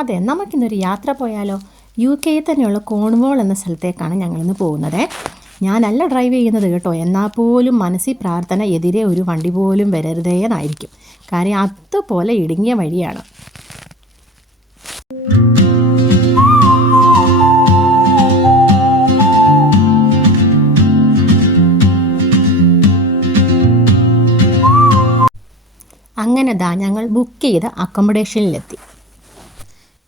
അതെ നമുക്കിന്നൊരു യാത്ര പോയാലോ? യു കെയിൽ തന്നെയുള്ള കോൺവോൾ എന്ന സ്ഥലത്തേക്കാണ് ഞങ്ങളിന്ന് പോകുന്നത്. ഞാനല്ല ഡ്രൈവ് ചെയ്യുന്നത് കേട്ടോ. എന്നാൽ പോലും മനസ്സിൽ പ്രാർത്ഥന എതിരെ ഒരു വണ്ടി പോലും വരരുതേ എന്നായിരിക്കും. കാര്യം അതുപോലെ ഇടുങ്ങിയ വഴിയാണ്. അങ്ങനെ ദാ ഞങ്ങൾ ബുക്ക് ചെയ്ത അക്കോമഡേഷനിലെത്തി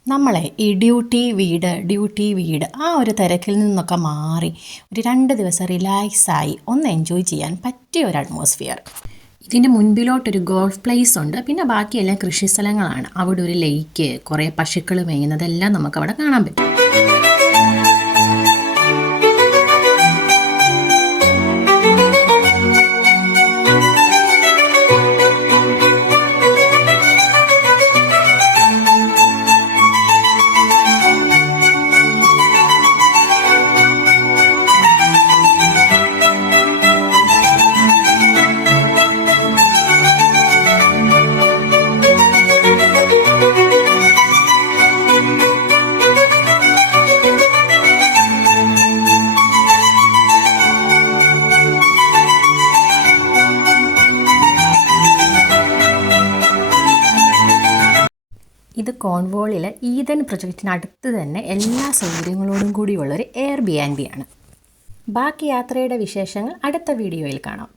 നമ്മളെ ഈ ഡ്യൂട്ടി വീട് ഡ്യൂട്ടി വീട് ആ ഒരു തിരക്കിൽ നിന്നൊക്കെ മാറി ഒരു രണ്ട് ദിവസം റിലാക്സായി ഒന്ന് എൻജോയ് ചെയ്യാൻ പറ്റിയ ഒരു അറ്റ്മോസ്ഫിയർ ഇതിന്റെ മുൻപിലോട്ടൊരു ഗോൾഫ് പ്ലേസ് ഉണ്ട്. പിന്നെ ബാക്കിയെല്ലാം കൃഷി സ്ഥലങ്ങളാണ് അവിടെ ഒരു ലേക്ക് കുറേ പശുക്കൾ മേയുന്നതെല്ലാം നമുക്കവിടെ കാണാൻ പറ്റും. ഇത് കോൺവോളിലെ ഈതൻ പ്രൊജക്റ്റിനടുത്ത് തന്നെ എല്ലാ സൗകര്യങ്ങളോടും കൂടിയുള്ളൊരു എയർ ബി ആൻഡ് ബി ആണ്. ബാക്കി യാത്രയുടെ വിശേഷങ്ങൾ അടുത്ത വീഡിയോയിൽ കാണാം.